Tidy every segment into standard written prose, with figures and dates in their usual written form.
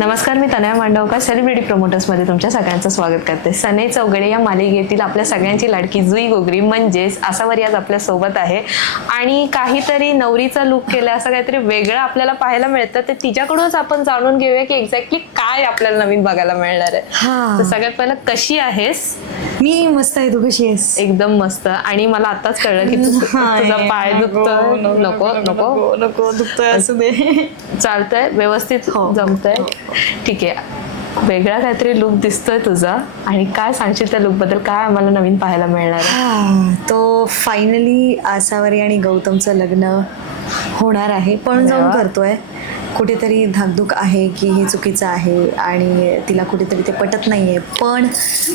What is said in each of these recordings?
नमस्कार, मी तनया मांडवकर सेलिब्रिटी प्रमोटर्समध्ये तुमच्या सगळ्यांचं स्वागत करते. सनई चौघडे या मालिकेतील आपल्या सगळ्यांची लाडकी जुई गोगरी म्हणजेच आसावरी आज आपल्या सोबत आहे आणि काहीतरी नवरीचा लुक केला, असं काहीतरी वेगळं आपल्याला पाहायला मिळतं. ते तिच्याकडूनच आपण जाणून घेऊया की एक्झॅक्टली काय आपल्याला नवीन बघायला मिळणार आहे. तर सगळ्यात पहिलं कशी आहेस? मी मस्त आहे, तू कशी आहेस? एकदम मस्त. आणि मला आताच कळलं की तुझा पाय दुखतोय. नको नको नको दुखतोय असू दे. चालतंय, व्यवस्थित जमतंय, ठीक आहे. वेगळा काहीतरी लुक दिसतोय तुझा, आणि काय सांगशील त्या लुक बद्दल? काय आम्हाला नवीन पाहायला मिळणार आहे? तो फायनली आसावरी आणि गौतमचं लग्न होणार आहे. पण जाऊन करतोय. कुठेतरी धाकधूक आहे की हे चुकीचं आहे आणि तिला कुठेतरी ते पटत नाहीये. पण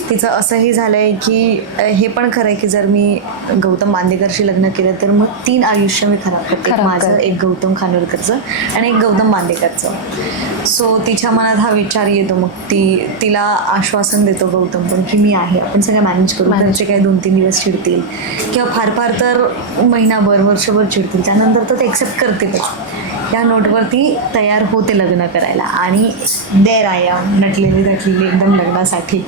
तिचं असंही झालंय की हे पण खरं आहे की जर मी गौतम मांदेकरशी लग्न केलं तर मग 3 आयुष्य मी खराब करते. माझं, एक गौतम खानोलकरचं आणि एक गौतम मांदेकरचं. सो तिच्या मनात हा विचार येतो. मग तिला आश्वासन देतो गौतम पण की मी आहे, आपण सगळं मॅनेज करू. त्यांचे काही 2-3 दिवस चिडतील किंवा फार फार तर महिनाभर, वर्षभर चिडतील, त्यानंतर तर ते एक्सेप्ट करतीलच. या नोटवरती तयार होते लग्न करायला आणि देर आय एम, नटलेली एकदम लग्नासाठी.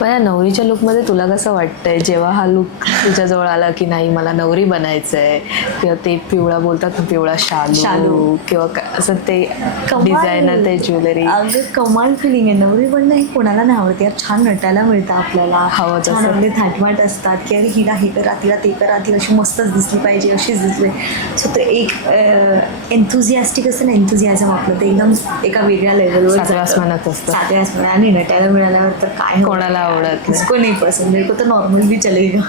माझ्या नवरीच्या लुकमध्ये तुला कसं वाटतंय जेव्हा हा लुक तुझ्याजवळ आला की नाही मला नवरी बनायचंय, किंवा ते पिवळा बोलतात ना, पिवळा शालू किंवा असं ते डिझायनर, ते ज्वेलरी? अगं कमाल फिलिंग आहे. नवरी बनणं हे कोणाला नाही आवडते यार. छान नटायला मिळतं आपल्याला, हवं छान आपले थाटमाट असतात की अरे हिला हे करा, तिला ते करा, ती अशी मस्तच दिसली पाहिजे, अशीच दिसली. सो ते एक एन्थुझियास्टिक असतं ना, एन्थुझियाझम आपलं, ते एकदम एका वेगळ्या लेवलवर सातव्या आसमानात असतं. सातव्या आसमानात. आणि नटायला मिळाल्यावर तर काय कोणाला आवडत नाही. इसको नाही पसंद, मेरे को तर नॉर्मल भी चलेगा.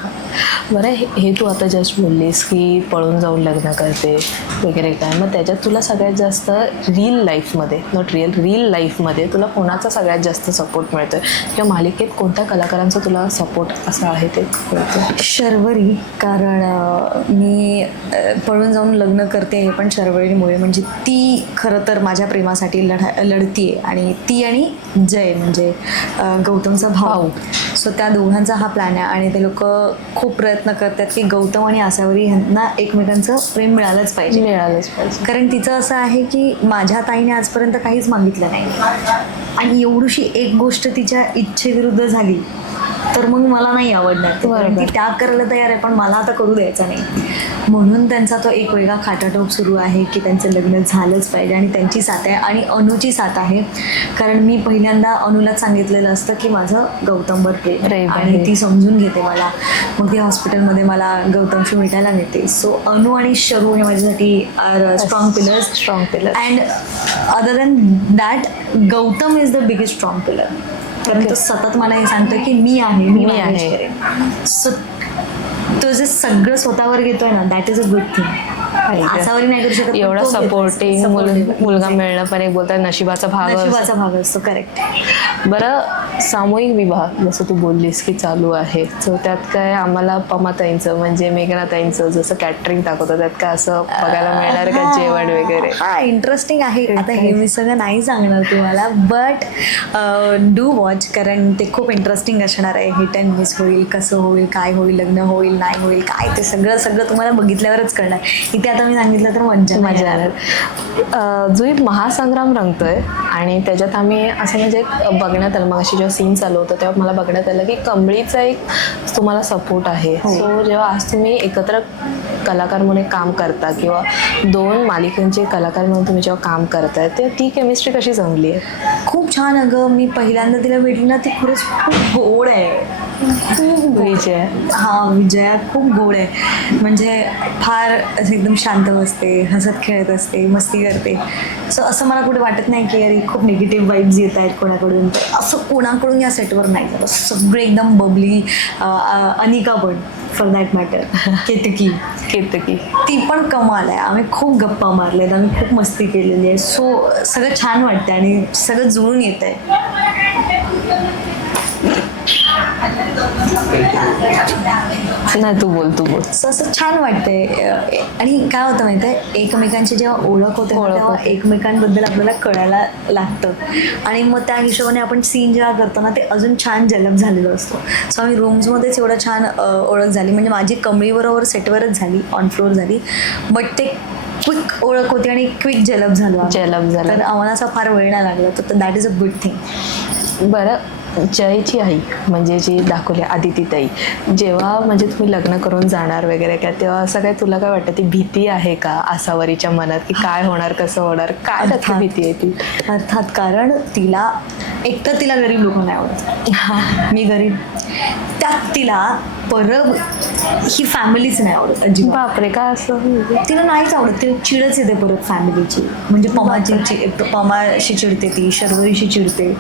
बरं, हे तू आता जस्ट बोललीस की पळून जाऊन लग्न करते वगैरे काय, मग त्याच्यात तुला सगळ्यात जास्त रील लाईफमध्ये तुला कोणाचा सगळ्यात जास्त सपोर्ट मिळतोय, किंवा मालिकेत कोणत्या कलाकारांचा तुला सपोर्ट असं आहे ते कळतं? शर्वरी. कारण मी पळून जाऊन लग्न करते हे पण शर्वरीमुळे. म्हणजे ती खरं तर माझ्या प्रेमासाठी लढतीये, आणि ती आणि जय म्हणजे गौतमचा भाऊ. सो त्या दोघांचा हा प्लॅन आहे आणि ते लोक खूप प्रयत्न करतात की गौतम आणि आसावरी यांना एकमेकांचं प्रेम मिळालंच पाहिजे. कारण तिचं असं आहे की माझ्या ताईने आजपर्यंत काहीच मागितलं नाही, आणि एवढीशी एक गोष्ट तिच्या इच्छेविरुद्ध झाली तर मग मला नाही आवडणार. ती त्याग करायला तयार आहे पण मला आता करू द्यायचा नाही. म्हणून त्यांचा तो एक वेगळा खाटाटोप सुरू आहे की त्यांचं लग्न झालंच पाहिजे. आणि त्यांची साथ आहे आणि अनुची साथ आहे. कारण मी पहिल्यांदा अनुला सांगितलेलं असतं की माझं गौतमवर प्रेम, आणि ती समजून घेते मला. मग ती हॉस्पिटलमध्ये मला गौतमशी भेटायला नेते. सो अनु आणि शरू हे माझ्यासाठी are strong pillars. And other than that Gautam is the biggest strong pillar. कारण तो सतत मला हे सांगतो की मी आहे. सो तो जे सगळं स्वतःवर घेतोय ना, that is a good thing. Asavari नाही करू शकत. एवढा सपोर्टिंग मुलगा मिळणं पण एक बोलतात नशिबाचा भाग असतो. करेक्ट. बरं, सामूहिक विवाह जसं तू बोललीस की चालू आहे, तर त्यात काय आम्हाला पमाताईंचं म्हणजे मेघनाताईंचं जसं कॅटरिंग दाखवतं, त्यात काय असं बघायला मिळणार का जेवण वगैरे? हा, इंटरेस्टिंग आहे. आता हे मी सगळं नाही सांगणार तुम्हाला, बट डू वॉच, कारण ते खूप इंटरेस्टिंग असणार आहे. हिट अँड मिस होईल, कसं होईल, काय होईल, लग्न होईल नाही होईल काय, ते सगळं तुम्हाला बघितल्यावरच कळणार. इथे आता मी सांगितलं तर मजा येणार. जुई महासंग्राम रंगतोय आणि त्याच्यात आम्ही असं म्हणजे बघण्यात आलं, मग अशी जेव्हा सीन चालू होतं तेव्हा मला बघण्यात आलं की कमळीचा एक तुम्हाला सपोर्ट आहे. सो जेव्हा आज तुम्ही एकत्र कलाकार म्हणून काम करता किंवा 2 मालिकांचे कलाकार म्हणून तुम्ही जेव्हा काम करताय, ते ती केमिस्ट्री कशी जमली आहे? खूप छान. अगं मी पहिल्यांदा तिला भेटली ना, ती खरंच खूप गोड आहे. विजया खूप गोड आहे. म्हणजे फार असं एकदम शांत बसते, हसत खेळत असते, मस्ती करते. सो असं मला कुठे वाटत नाही की अरे खूप निगेटिव्ह वाईब्स येत आहेत कोणाकडून. असं कोणाकडून या सेटवर नाही. सगळे एकदम बबली. अनिका पण फॉर दॅट मॅटर. केतकी ती पण कमाल आहे. आम्ही खूप गप्पा मारलेत, आम्ही खूप मस्ती केलेली आहे. सो सगळं छान वाटतं आणि सगळं जुळून येत आहे. नाही, तू बोल. असं छान वाटतंय. आणि काय होतं माहिती आहे, एकमेकांची जेव्हा ओळख होते तेव्हा एकमेकांबद्दल आपल्याला कळायला लागतं. आणि मग त्या हिशोबाने आपण सीन जेव्हा करतो ना, ते अजून छान जलप झालेलं असतो. सो आम्ही रूम्समध्येच एवढं छान ओळख झाली. म्हणजे माझी कमळीबरोबर सेटवरच झाली, ऑन फ्लोअर झाली. बट ते क्विक ओळख होती आणि क्विक जलप झालो आम्ही. जलप झालो. तर आम्हाला असा फार वेळ नाही लागला, तर that is a good thing. बरं, जयची आई म्हणजे जी दाखवली आदितीताई, जेव्हा म्हणजे तुम्ही लग्न करून जाणार वगैरे काय, तेव्हा असं काय तुला काय वाटतं, ती भीती आहे का आसावरीच्या मनात की काय होणार, कसं होणार, काय नक्की अर्थात. भीती आहे ती? अर्थात, कारण तिला एकतर तिला गरीब लोक नाही आवडत, मी गरीब, त्यात तिला परब ही फॅमिलीच नाही आवडत अजिबात. बापरे, का असं? तिला नाहीच आवडत, तिला चिडच येते परत फॅमिलीची. म्हणजे पमाशी चिडते ती, शर्वरीशी चिडते.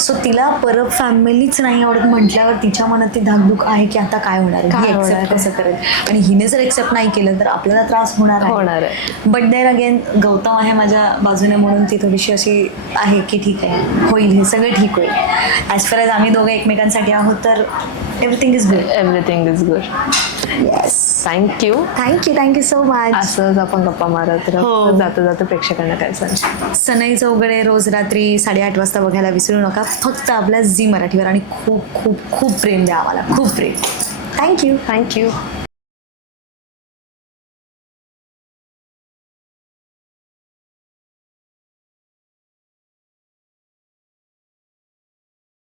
सो तिला परत फॅमिलीच नाही आवडत म्हटल्यावर तिच्या मनात ती धाकधूक आहे की आता काय होणार आहे, काय ही होणार एक्सेप्ट आहे? कसं करेल. आणि हिने जर एक्सेप्ट नाही केलं तर आपल्याला त्रास होणार होणार आहे. बट देन अगेन गौतम आहे माझ्या बाजूने म्हणून ती थोडीशी अशी आहे की ठीक आहे, होईल, हे सगळं ठीक होईल. ॲज फार एज आम्ही दोघं एकमेकांसाठी आहोत तर everything is good. Everything is good. Yes, thank you. Thank you so much. असंच आपण गप्पा मारत राहू. हो. जाता जाता प्रेक्षकांना काय सांग? सनई चौघडे रोज रात्री 8:30 वाजता बघायला विसरू नका, फक्त आपल्या झी मराठीवर. आणि खूप खूप खूप प्रेम द्या आम्हाला, खूप प्रेम. थँक्यू.